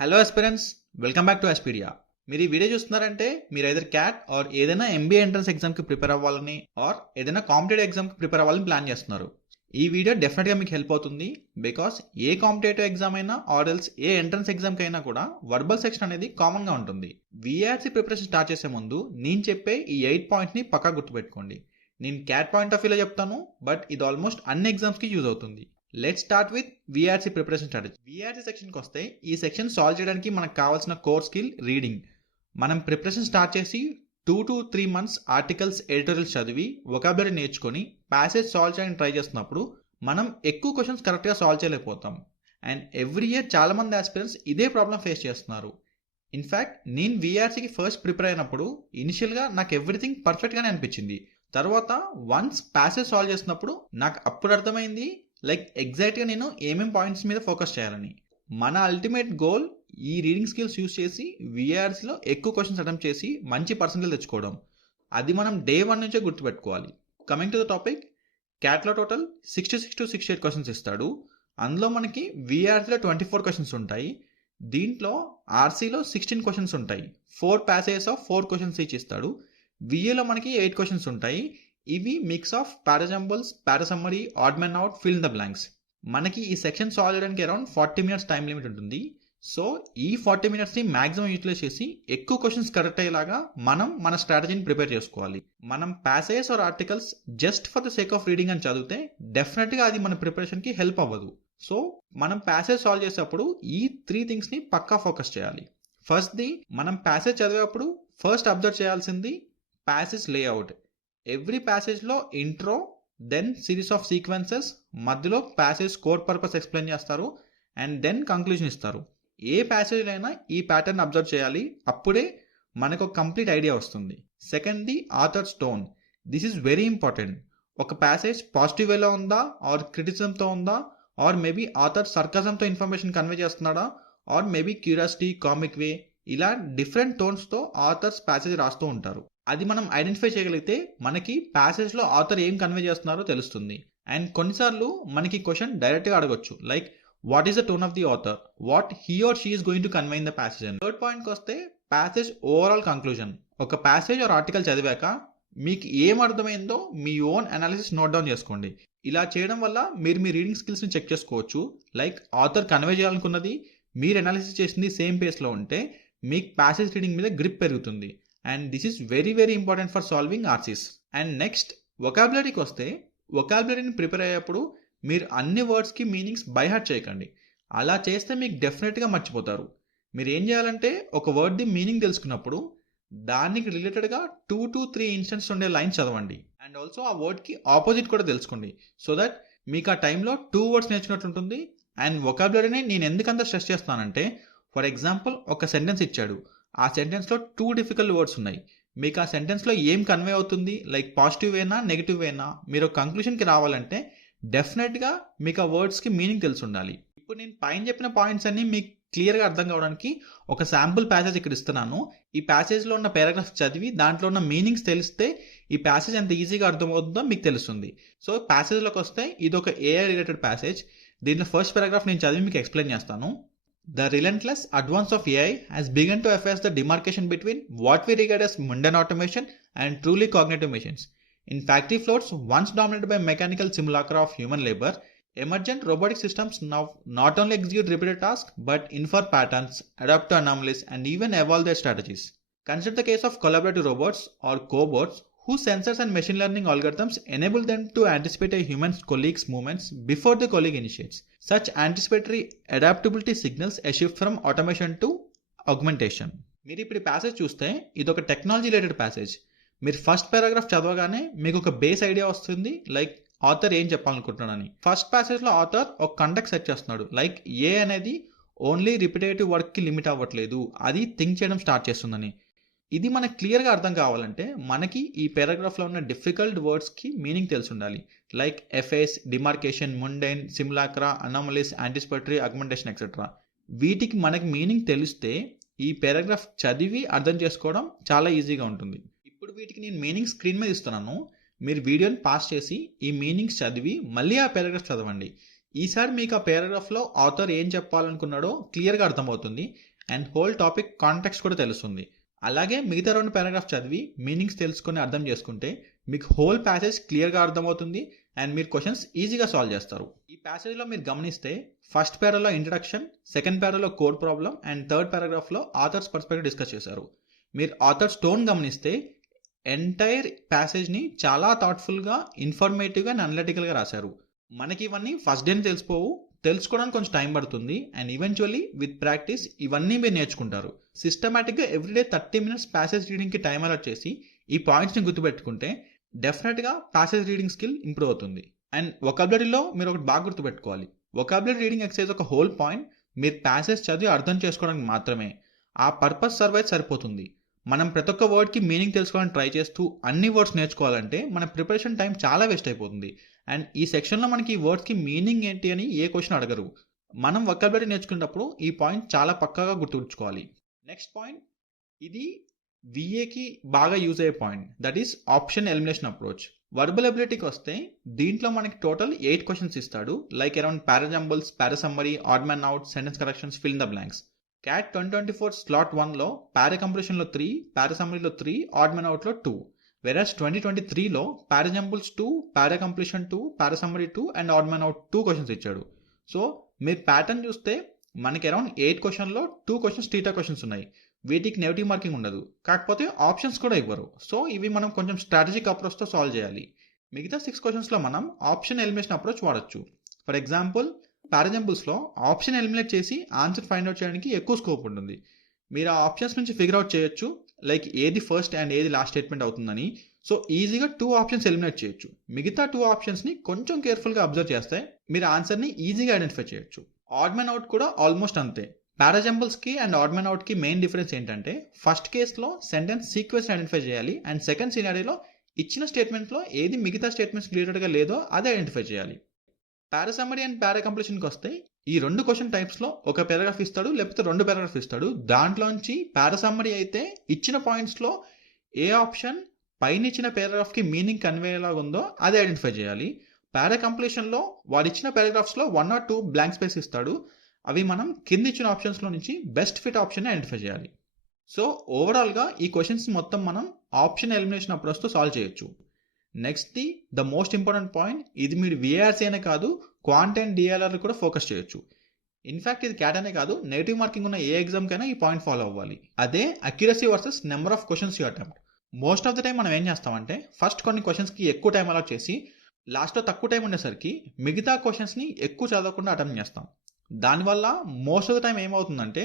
Hello aspirants, welcome back to Aspedia. మీరు ఈ video చూస్తున్నారంటే మీరు ఐదర్ క్యాట్ ఆర్ ఏదైనా ఎంబీఏ ఎంట్రన్స్ ఎగ్జామ్కి ప్రిపేర్ అవ్వాలని ఆర్ ఏదైనా కాంపిటేటివ్ ఎగ్జామ్కి ప్రిపేర్ అవ్వాలని ప్లాన్ చేస్తున్నారు. ఈ వీడియో డెఫినెట్గా మీకు హెల్ప్ అవుతుంది. బికాస్ ఏ కాంపిటేటివ్ ఎగ్జామ్ అయినా ఆర్ ఎల్స్ ఏ ఎంట్రన్స్ ఎగ్జామ్కి అయినా కూడా వర్బల్ సెక్షన్ అనేది కామన్గా ఉంటుంది. వీఆర్సీ ప్రిపరేషన్ స్టార్ట్ చేసే ముందు నేను చెప్పే ఈ 8 పాయింట్స్ని పక్కా గుర్తుపెట్టుకోండి. నేను క్యాట్ పాయింట్ ఆఫ్ వ్యూలో చెప్తాను, బట్ ఇది ఆల్మోస్ట్ అన్ని ఎగ్జామ్స్కి యూజ్ అవుతుంది. Let start with VRC preparation strategy. VRC సెక్షన్కి వస్తే ఈ సెక్షన్ సాల్వ్ చేయడానికి మనకు కావాల్సిన కోర్ స్కిల్ రీడింగ్. మనం ప్రిపరేషన్ స్టార్ట్ చేసి 2 to 3 months ఆర్టికల్స్, ఎడిటోరియల్స్ చదివి వొకాబులరీ నేర్చుకొని ప్యాసేజ్ సాల్వ్ చేయడానికి ట్రై చేస్తున్నప్పుడు మనం ఎక్కువ క్వశ్చన్స్ కరెక్ట్గా సాల్వ్ చేయలేకపోతాం. అండ్ ఎవ్రీ ఇయర్ చాలామంది ఆస్పిరెంట్స్ ఇదే ప్రాబ్లం ఫేస్ చేస్తున్నారు. ఇన్ఫ్యాక్ట్ నేను వీఆర్సీకి ఫస్ట్ ప్రిపేర్ అయినప్పుడు ఇనిషియల్గా నాకు ఎవ్రీథింగ్ పర్ఫెక్ట్గానే అనిపించింది. తర్వాత వన్స్ ప్యాసేజ్ సాల్వ్ చేసినప్పుడు నాకు అప్పుడు అర్థమైంది ఎగ్జాక్ట్గా నేను ఏమేం పాయింట్స్ మీద ఫోకస్ చేయాలని. మన అల్టిమేట్ గోల్ ఈ రీడింగ్ స్కిల్స్ యూస్ చేసి వీఆర్సీలో ఎక్కువ క్వశ్చన్స్ అటెంప్ట్ చేసి మంచి పర్సంటేజ్ తెచ్చుకోవడం. అది మనం డే 1 నుంచే గుర్తుపెట్టుకోవాలి. కమింగ్ టు ద టాపిక్, క్యాట్లో టోటల్ 66 to 68 క్వశ్చన్స్ ఇస్తాడు. అందులో మనకి వీఆర్సీలో 24 క్వశ్చన్స్ ఉంటాయి. దీంట్లో ఆర్సీలో 16 క్వశ్చన్స్ ఉంటాయి. 4 ప్యాసేజెస్ ఆఫ్ 4 క్వశ్చన్స్ ఈచ్ ఇస్తాడు. విఏలో మనకి 8 క్వశ్చన్స్ ఉంటాయి. ఇవి mix of para jumbles, para summary, odd men out, fill in the blanks. మనకి ఈ సెక్షన్ సాల్వ్ చేయడానికి అరౌండ్ 40 minutes టైం లిమిట్ ఉంటుంది. సో ఈ 40 minutesని మ్యాక్సిమం యూటిలైజ్ చేసి ఎక్కువ క్వశ్చన్స్ కరెక్ట్ అయ్యేలాగా మనం మన స్ట్రాటజీని ప్రిపేర్ చేసుకోవాలి. మనం passages or articles just for the sake of reading అని చదివితే డెఫినెట్గా అది మన ప్రిపరేషన్కి హెల్ప్ అవ్వదు. సో మనం ప్యాసేజ్ సాల్వ్ చేసేటప్పుడు ఈ 3 థింగ్స్ని పక్కా ఫోకస్ చేయాలి. ఫస్ట్ది, మనం ప్యాసేజ్ చదివేటప్పుడు ఫస్ట్ అబ్జర్వ్ చేయాల్సింది ప్యాసేజ్ లేఅవుట్. ఎవ్రీ ప్యాసేజ్లో intro, then series of sequences, మధ్యలో ప్యాసేజ్ కోర్ పర్పస్ ఎక్స్ప్లెయిన్ చేస్తారు, అండ్ దెన్ కంక్లూజన్ ఇస్తారు. ఏ ప్యాసేజ్లో అయినా ఈ ప్యాటర్న్ అబ్జర్వ్ చేయాలి, అప్పుడే మనకు ఒక కంప్లీట్ ఐడియా వస్తుంది. సెకండ్ది, author's tone. This is very important. ఒక ప్యాసేజ్ పాజిటివ్ వేలో ఉందా, ఆర్ క్రిటిసిజంతో ఉందా, ఆర్ మేబీ ఆథర్ సర్కజంతో ఇన్ఫర్మేషన్ కన్వే చేస్తున్నాడా, or maybe curiosity, comic way, ఇలా డిఫరెంట్ టోన్స్తో ఆథర్స్ ప్యాసేజ్ రాస్తూ ఉంటారు. అది మనం ఐడెంటిఫై చేయగలిగితే మనకి ప్యాసేజ్లో ఆథర్ ఏం కన్వే చేస్తున్నారో తెలుస్తుంది. అండ్ కొన్నిసార్లు మనకి క్వశ్చన్ డైరెక్ట్గా అడగొచ్చు, like what is the tone of the author, what he or she is going to convey in the passage అని. థర్డ్ పాయింట్కి వస్తే ప్యాసేజ్ ఓవరాల్ కంక్లూజన్. ఒక ప్యాసేజ్ ఆర్ ఆర్టికల్ చదివాక మీకు ఏం అర్థమైందో మీ ఓన్ అనాలిసిస్ నోట్ డౌన్ చేసుకోండి. ఇలా చేయడం వల్ల మీరు మీ రీడింగ్ స్కిల్స్ని చెక్ చేసుకోవచ్చు. లైక్ ఆథర్ కన్వే చేయాలనుకున్నది మీరు అనాలిసిస్ చేసింది సేమ్ పేస్లో ఉంటే మీకు ప్యాసేజ్ రీడింగ్ మీద గ్రిప్ పెరుగుతుంది. And this is very very important for solving RCs. And next, వొకాబులరీకి వస్తే వొకాబులరీని ప్రిపేర్ అయ్యేప్పుడు మీరు అన్ని వర్డ్స్కి మీనింగ్స్ బైహార్ట్ చేయకండి. అలా చేస్తే మీకు డెఫినెట్గా మర్చిపోతారు. మీరు ఏం చేయాలంటే ఒక వర్డ్ది మీనింగ్ తెలుసుకున్నప్పుడు దానికి రిలేటెడ్గా 2 to 3 ఇన్స్టెన్స్ ఉండే లైన్స్ చదవండి. అండ్ ఆల్సో ఆ వర్డ్కి ఆపోజిట్ కూడా తెలుసుకోండి. సో దట్ మీకు ఆ టైంలో 2 words నేర్చుకున్నట్టు ఉంటుంది. అండ్ వొకాబులరీని నేను ఎందుకంత స్ట్రెస్ చేస్తానంటే, ఫర్ ఎగ్జాంపుల్ ఒక సెంటెన్స్ ఇచ్చాడు, ఆ సెంటెన్స్లో 2 difficult words ఉన్నాయి. మీకు ఆ సెంటెన్స్లో ఏం కన్వే అవుతుంది, లైక్ పాజిటివ్ వేనా నెగిటివ్ వేనా, మీరు కంక్లూషన్కి రావాలంటే డెఫినెట్గా మీకు ఆ వర్డ్స్కి మీనింగ్ తెలిసి ఉండాలి. ఇప్పుడు నేను పైన చెప్పిన పాయింట్స్ అన్ని మీకు క్లియర్గా అర్థం కావడానికి ఒక శాంపుల్ ప్యాసేజ్ ఇక్కడ ఇస్తున్నాను. ఈ ప్యాసేజ్లో ఉన్న పారాగ్రాఫ్ చదివి దాంట్లో ఉన్న మీనింగ్స్ తెలిస్తే ఈ ప్యాసేజ్ ఎంత ఈజీగా అర్థమవుతుందో మీకు తెలుస్తుంది. సో ప్యాసేజ్లోకి వస్తే ఇది ఒక ఏఐ రిలేటెడ్ ప్యాసేజ్. దీంట్లో ఫస్ట్ పారాగ్రాఫ్ నేను చదివి మీకు ఎక్స్ప్లెయిన్ చేస్తాను. The relentless advance of AI has begun to efface the demarcation between what we regard as mundane automation and truly cognitive machines. In factory floors once dominated by mechanical simulacra of human labor, emergent robotic systems now not only execute repeated tasks but infer patterns, adapt to anomalies, and even evolve their strategies. Consider the case of collaborative robots or cobots, whose sensors and machine learning algorithms enable them to anticipate a human colleague's movements before the colleague initiates. Such anticipatory adaptability signals a shift from automation to augmentation. మీరు ఇప్పుడు passage చూస్తే ఇది ఒక technology related passage. మీరు first paragraph చదవగానే మీకు ఒక base idea వస్తుంది, like author ఏం చెప్పాలనుకుంటున్నాడని. ఫస్ట్ ప్యాసేజ్లో ఆథర్ ఒక కంటెక్స్ట్ సెట్ చేస్తున్నాడు, లైక్ ఏ అనేది ఓన్లీ రిపిటేటివ్ వర్క్కి లిమిట్ అవ్వట్లేదు, అది థింక్ చేయడం స్టార్ట్ చేస్తుందని. ఇది మనకు క్లియర్గా అర్థం కావాలంటే మనకి ఈ పారాగ్రాఫ్లో ఉన్న డిఫికల్ట్ వర్డ్స్కి మీనింగ్ తెలిసి ఉండాలి. Like efface, demarcation, mundane, simulacra, anomalies, anticipatory, augmentation etcetera. వీటికి మనకి మీనింగ్ తెలిస్తే ఈ పారాగ్రాఫ్ చదివి అర్థం చేసుకోవడం చాలా ఈజీగా ఉంటుంది. ఇప్పుడు వీటికి నేను మీనింగ్ స్క్రీన్ మీద ఇస్తున్నాను. మీరు వీడియోని పాస్ చేసి ఈ మీనింగ్స్ చదివి మళ్ళీ ఆ పారాగ్రాఫ్ చదవండి. ఈసారి మీకు ఆ పారాగ్రాఫ్లో ఆథర్ ఏం చెప్పాలనుకున్నాడో క్లియర్గా అర్థమవుతుంది అండ్ హోల్ టాపిక్ కాంటెక్స్ట్ కూడా తెలుస్తుంది. అలాగే మిగతా 2 పారాగ్రాఫ్ చదివి మీనింగ్స్ తెలుసుకొని అర్థం చేసుకుంటే మీకు హోల్ ప్యాసేజ్ క్లియర్గా అర్థమవుతుంది అండ్ మీరు క్వశ్చన్స్ ఈజీగా సాల్వ్ చేస్తారు. ఈ ప్యాసేజ్లో మీరు గమనిస్తే ఫస్ట్ పారాలో ఇంట్రడక్షన్, సెకండ్ పారాలో కోడ్ ప్రాబ్లం అండ్ థర్డ్ పారాగ్రాఫ్లో ఆథర్స్ పర్స్పెక్టివ్ డిస్కస్ చేశారు. మీరు ఆథర్స్ టోన్ గమనిస్తే ఎంటైర్ ప్యాసేజ్ని చాలా థాట్ఫుల్గా, ఇన్ఫర్మేటివ్గా అండ్ అనలిటికల్గా రాశారు. మనకి ఇవన్నీ ఫస్ట్ డేని తెలిసిపోవు, తెలుసుకోవడానికి కొంచెం టైం పడుతుంది అండ్ ఈవెన్చువల్లీ విత్ ప్రాక్టీస్ ఇవన్నీ మీరు నేర్చుకుంటారు. సిస్టమేటిక్గా ఎవ్రీడే 30 minutes ప్యాసేజ్ రీడింగ్కి టైం అలాట్ చేసి ఈ పాయింట్స్ని గుర్తుపెట్టుకుంటే డెఫినెట్గా ప్యాసేజ్ రీడింగ్ స్కిల్ ఇంప్రూవ్ అవుతుంది. అండ్ వొకాబులరీలో మీరు ఒకటి బాగా గుర్తుపెట్టుకోవాలి, వొకాబులరీ రీడింగ్ ఎక్సర్సైజ్ ఒక హోల్ పాయింట్ మీరు ప్యాసేజ్ చదివి అర్థం చేసుకోవడానికి మాత్రమే. ఆ పర్పస్ సర్వ్ అయితే సరిపోతుంది. మనం ప్రతి ఒక్క వర్డ్కి మీనింగ్ తెలుసుకోవాలని ట్రై చేస్తూ అన్ని వర్డ్స్ నేర్చుకోవాలంటే మన ప్రిపరేషన్ టైం చాలా వేస్ట్ అయిపోతుంది. అండ్ ఈ సెక్షన్లో మనకి ఈ వర్డ్స్కి మీనింగ్ ఏంటి అని ఏ క్వశ్చన్ అడగరు. మనం వొకాబులరీ నేర్చుకునేటప్పుడు ఈ పాయింట్ చాలా పక్కాగా గుర్తుంచుకోవాలి. నెక్స్ట్ పాయింట్, ఇది విఏకి బాగా యూజ్ అయ్యే point, that is option elimination approach. Verbal ఎబిలిటీకి వస్తే దీంట్లో మనకి టోటల్ 8 క్వశ్చన్స్ ఇస్తాడు, like around para jumbles, para summary, odd man out, sentence corrections, fill in the blanks. CAT 2024 slot 1లో పారాకంప్లీషన్లో 3, పారాసమ్మరీలో 3, ఆడ్ మ్యాన్ అవుట్లో 2. వెరాజ్ 2023లో para jumbles 2, para completion 2, para summary 2 and odd man out 2 questions ఇచ్చాడు. సో మీరు ప్యాటర్న్ చూస్తే మనకి అరౌండ్ 8 క్వశ్చన్లో 2 క్వశ్చన్స్ టీటా క్వశ్చన్స్ ఉన్నాయి. వీటికి నెగిటివ్ మార్కింగ్ ఉండదు, కాకపోతే ఆప్షన్స్ కూడా ఇవ్వరు. సో ఇవి మనం కొంచెం స్ట్రాటజిక్ అప్రోచ్తో సాల్వ్ చేయాలి. మిగతా 6 క్వశ్చన్స్లో మనం ఆప్షన్ ఎలిమినేషన్ అప్రోచ్ వాడచ్చు. ఫర్ ఎగ్జాంపుల్ పారాజంబుల్స్లో ఆప్షన్ ఎలిమినేట్ చేసి ఆన్సర్ ఫైండ్ అవుట్ చేయడానికి ఎక్కువ స్కోప్ ఉంటుంది. మీరు ఆ ఆప్షన్స్ నుంచి ఫిగర్ అవుట్ చేయొచ్చు, లైక్ ఏది ఫస్ట్ అండ్ ఏది లాస్ట్ స్టేట్మెంట్ అవుతుందని. సో ఈజీగా 2 ఆప్షన్స్ ఎలిమినేట్ చేయొచ్చు. మిగతా 2 ఆప్షన్స్ని కొంచెం కేర్ఫుల్గా అబ్జర్వ్ చేస్తే మీరు ఆన్సర్ని ఈజీగా ఐడెంటిఫై చేయొచ్చు. ఆడ్ మ్యాన్ అవుట్ కూడా ఆల్మోస్ట్ అంతే. పారాజంబుల్స్కి అండ్ ఆడ్ మ్యాన్ అవుట్కి మెయిన్ డిఫరెన్స్ ఏంటంటే ఫస్ట్ కేసులో సెంటెన్స్ సీక్వెన్స్ ఐడెంటిఫై చేయాలి అండ్ సెకండ్ సినారీలో ఇచ్చిన స్టేట్మెంట్లో ఏది మిగతా స్టేట్మెంట్స్ రిలేటెడ్గా లేదో అదే ఐడెంటిఫై చేయాలి. పారాసమ్మరీ అండ్ పారాకంప్లీషన్కి వస్తే ఈ 2 క్వశ్చన్ టైప్స్లో ఒక పారాగ్రాఫ్ ఇస్తాడు, లేకపోతే 2 పారాగ్రాఫ్ ఇస్తాడు. దాంట్లోంచి పారాసమ్మరీ అయితే ఇచ్చిన పాయింట్స్లో ఏ ఆప్షన్ పైన ఇచ్చిన పారాగ్రాఫ్కి మీనింగ్ కన్వే ఎలాగా ఉందో అదే ఐడెంటిఫై చేయాలి. పారాకంప్లీషన్లో వాడు ఇచ్చిన పారాగ్రాఫ్స్లో 1 or 2 బ్లాంక్ స్పేస్ ఇస్తాడు. అవి మనం కింద ఇచ్చిన ఆప్షన్స్లో నుంచి బెస్ట్ ఫిట్ ఆప్షన్ని ఐడెంటిఫై చేయాలి. సో ఓవరాల్గా ఈ క్వశ్చన్స్ మొత్తం మనం ఆప్షన్ ఎలిమినేషన్ అప్రోచ్తో సాల్వ్ చేయొచ్చు. Next the most important point, ఇది మీరు విఏఆర్సీ అనే కాదు క్వాంట్ అండ్ డిఎల్ఆర్ కూడా ఫోకస్ చేయొచ్చు. ఇన్ఫ్యాక్ట్ ఇది క్యాట్ అనే కాదు, నెగిటివ్ మార్కింగ్ ఉన్న ఏ ఎగ్జామ్కైనా ఈ పాయింట్ ఫాలో అవ్వాలి. అదే accuracy versus number of questions you attempt. Most of the time మనం ఏం చేస్తామంటే ఫస్ట్ కొన్ని క్వశ్చన్స్కి ఎక్కువ టైం అలాట్ చేసి లాస్ట్లో తక్కువ టైం ఉండేసరికి మిగతా క్వశ్చన్స్ని ఎక్కువ చదవకుండా అటెంప్ట్ చేస్తాం. దానివల్ల మోస్ట్ ఆఫ్ ద టైం ఏమవుతుందంటే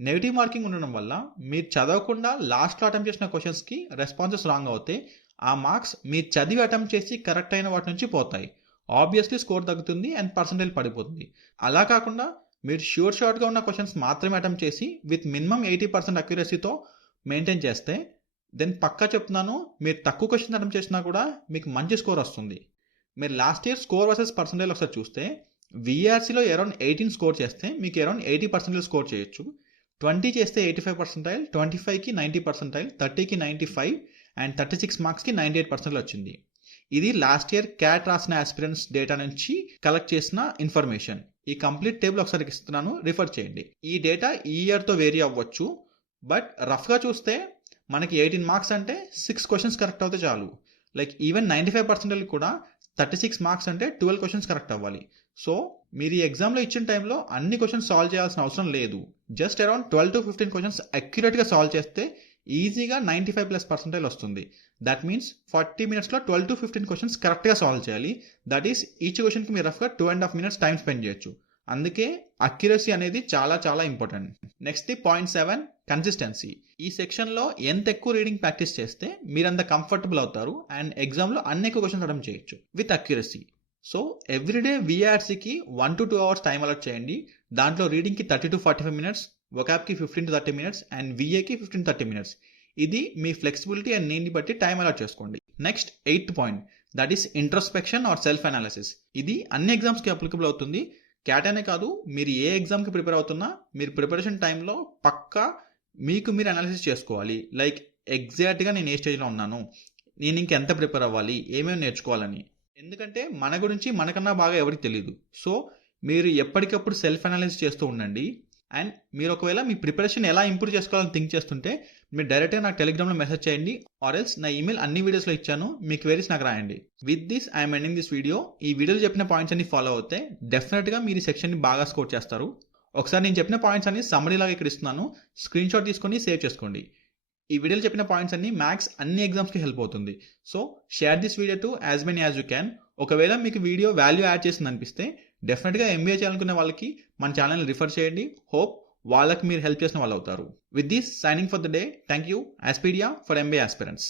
నెగిటివ్ మార్కింగ్ ఉండడం వల్ల మీరు చదవకుండా లాస్ట్లో అటెంప్ట్ చేసిన క్వశ్చన్స్కి రెస్పాన్సెస్ రాంగ్ అవుతాయి. ఆ మార్క్స్ మీరు చదివి అటెంప్ట్ చేసి కరెక్ట్ అయిన వాటి నుంచి పోతాయి. ఆబ్వియస్లీ స్కోర్ తగ్గుతుంది అండ్ పర్సంటేజ్ పడిపోతుంది. అలా కాకుండా మీరు షార్ట్గా ఉన్న క్వశ్చన్స్ మాత్రమే అటెంప్ట్ చేసి విత్ మినిమం 80% అక్యురసీతో మెయింటైన్ చేస్తే దెన్ పక్కా చెప్తున్నాను, మీరు తక్కువ క్వశ్చన్స్ అటెంప్ట్ చేసినా కూడా మీకు మంచి స్కోర్ వస్తుంది. మీరు last year score versus percentage ఒకసారి చూస్తే విఆర్సీలో అరౌండ్ 18 స్కోర్ చేస్తే మీకు అరౌండ్ 80% స్కోర్ చేయొచ్చు. 20 చేస్తే 85%, 25కి 90%, 30కి 95 అండ్ 36 మార్క్స్కి 98% వచ్చింది. ఇది లాస్ట్ ఇయర్ క్యాట్ రాసిన ఆస్పిరెంట్స్ డేటా నుంచి కలెక్ట్ చేసిన ఇన్ఫర్మేషన్. ఈ కంప్లీట్ టేబుల్ ఒకసారి ఇస్తున్నాను, రిఫర్ చేయండి. ఈ డేటా ఈ ఇయర్తో వేరీ అవ్వచ్చు, బట్ రఫ్గా చూస్తే మనకి 18 మార్క్స్ అంటే 6 క్వశ్చన్స్ కరెక్ట్ అవుతే చాలు. లైక్ ఈవెన్ 95% కూడా 36 మార్క్స్ అంటే 12 క్వశ్చన్స్ కరెక్ట్ అవ్వాలి. సో మీరు ఈ ఎగ్జామ్లో ఇచ్చిన టైంలో అన్ని క్వశ్చన్స్ సాల్వ్ చేయాల్సిన అవసరం లేదు. జస్ట్ అరౌండ్ 12 to 15 క్వశ్చన్స్ అక్యురేట్గా సాల్వ్ చేస్తే ఈజీగా 95+% వస్తుంది. దట్ మీన్స్ 40 minutesలో 12 to 15 క్వశ్చన్స్ కరెక్ట్గా సాల్వ్ చేయాలి. దట్ ఈస్ ఈచ్ క్వశ్చన్కి మీరు రఫ్గా 2.5 minutes టైం స్పెండ్ చేయొచ్చు. అందుకే అక్యురసీ అనేది చాలా చాలా ఇంపార్టెంట్. Next point 7, consistency. ఈ సెక్షన్లో ఎంత ఎక్కువ రీడింగ్ ప్రాక్టీస్ చేస్తే మీరు అంత కంఫర్టబుల్ అవుతారు అండ్ ఎగ్జామ్లో అన్ని ఎక్కువ క్వశ్చన్స్ అటెంప్ట్ చేయొచ్చు విత్ అక్యురసీ. సో ఎవ్రీడే విఆర్సీకి 1 to 2 hours టైం అలాట్ చేయండి. దాంట్లో రీడింగ్కి 30 to 45 minutes, వొకాబ్కి 15 to 30 minutes అండ్ విఏకి 15 to 30 minutes. ఇది మీ ఫ్లెక్సిబిలిటీ అండ్ నీడ్ని బట్టి టైం అలాట్ చేసుకోండి. Next 8th point, that is introspection or self analysis. ఇది అన్ని ఎగ్జామ్స్కి అప్లికబుల్ అవుతుంది. క్యాట్ అనే కాదు, మీరు ఏ ఎగ్జామ్కి ప్రిపేర్ అవుతున్నా మీరు ప్రిపరేషన్ టైంలో పక్కా మీకు మీరు అనాలిసిస్ చేసుకోవాలి. లైక్ ఎగ్జాక్ట్గా నేను ఏ స్టేజ్లో ఉన్నాను, నేను ఇంకెంత ప్రిపేర్ అవ్వాలి, ఏమేమి నేర్చుకోవాలని. ఎందుకంటే మన గురించి మనకన్నా బాగా ఎవరికి తెలియదు. సో మీరు ఎప్పటికప్పుడు సెల్ఫ్ అనాలిసిస్ చేస్తూ ఉండండి. అండ్ మీరు ఒకవేళ మీ ప్రిపరేషన్ ఎలా ఇంప్రూవ్ చేసుకోవాలని థింక్ చేస్తుంటే మీరు డైరెక్ట్గా నాకు టెలిగ్రామ్లో మెసేజ్ చేయండి, ఆర్ ఎల్స్ నా ఈమెయిల్ అన్ని వీడియోస్లో ఇచ్చాను, మీ క్వెరీస్ నాకు రాయండి. With this I'm ending this video. ఈ వీడియోలో చెప్పిన పాయింట్స్ అన్ని ఫాలో అవుతే డెఫినెట్గా మీరు ఈ సెక్షన్ని బాగా స్కోర్ చేస్తారు. ఒకసారి నేను చెప్పిన పాయింట్స్ అన్ని సమ్మరీ లాగా ఇక్కడ ఇస్తున్నాను, స్క్రీన్ షాట్ తీసుకొని సేవ్ చేసుకోండి. ఈ వీడియోలో చెప్పిన పాయింట్స్ అన్ని మ్యాథ్స్ అన్ని ఎగ్జామ్స్కి హెల్ప్ అవుతుంది. So share this video to as many as you can. ఒకవేళ మీకు వీడియో వాల్యూ యాడ్ చేసింది అనిపిస్తే డెఫినెట్గా ఎంబీఏ చేయాలనుకునే వాళ్ళకి మన ఛానల్ని రిఫర్ చేయండి. హోప్ వాళ్ళకి మీరు హెల్ప్ చేసిన వాళ్ళు అవుతారు. With this signing for the day. Thank you. Aspedia for MBA aspirants.